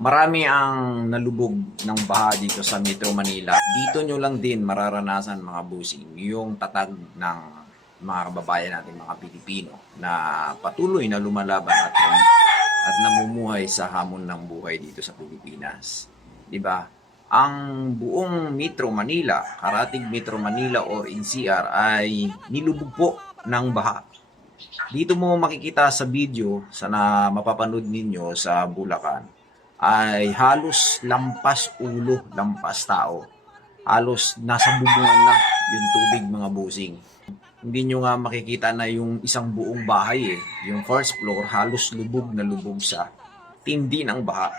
Marami ang nalubog ng baha dito sa Metro Manila. Dito nyo lang din mararanasan mga busing yung tatag ng mga kababayan natin mga Pilipino na patuloy na lumalaban at namumuhay sa hamon ng buhay dito sa Pilipinas. 'Di ba? Ang buong Metro Manila, Karatig Metro Manila or NCR ay nilubog po ng baha. Dito mo makikita sa video, sana mapapanood ninyo sa Bulacan, ay halos lampas ulo, lampas tao. Halos nasa bubungan na yung tubig mga busing. Hindi nyo nga makikita na yung isang buong bahay eh. Yung first floor halos lubog na lubog sa tindi ng baha.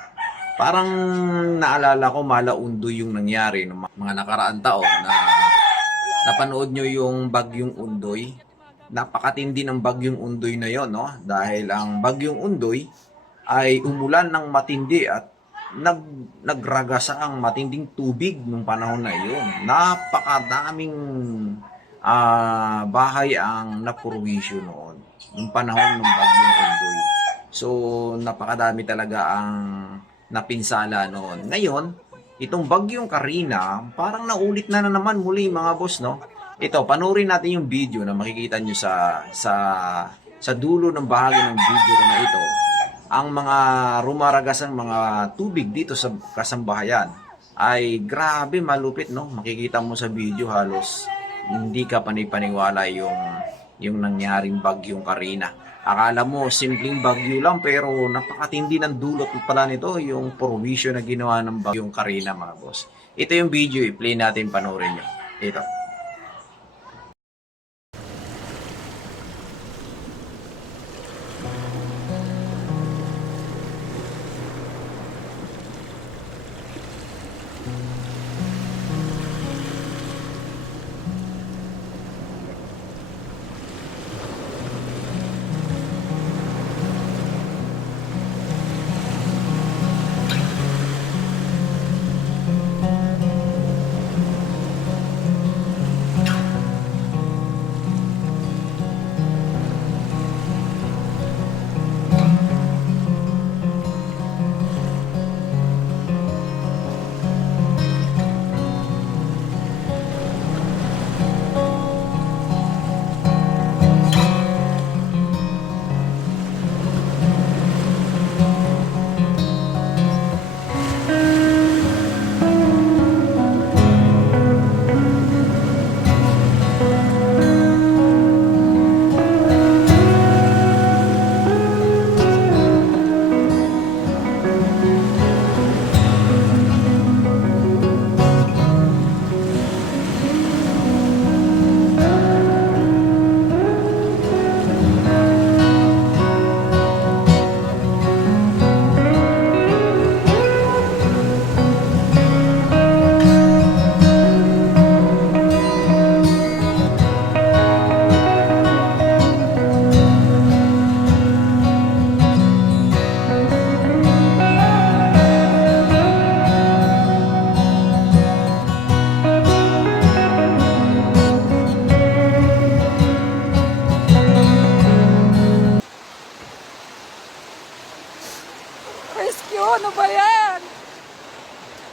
Parang naalala ko malaundo yung nangyari ng mga nakaraan taon na napanood nyo yung bagyong Undoy. Napakatindi ng bagyong Undoy na yon, no? Dahil ang bagyong Undoy ay umulan ng matindi at nagragasa ang matinding tubig nung panahon na iyon. Napakadaming bahay ang napurwisyo noon nung panahon ng bagyong Undoy. So napakadami talaga ang napinsala noon. Ngayon, itong bagyong Karina, parang naulit na naman muli mga boss, no? Ito, panoorin natin yung video na makikita nyo sa dulo ng bahagi ng video na ito. Ang mga rumaragasang mga tubig dito sa kasambahayan ay grabe malupit, no? Makikita mo sa video halos hindi ka panipaniwala yung nangyaring bagyong Karina. Akala mo simpleng bagyo lang pero napakatindi ng dulot pala nito yung provision na ginawa ng bagyong Karina mga boss. Ito yung video, i-play natin, panoorin nyo. Ito.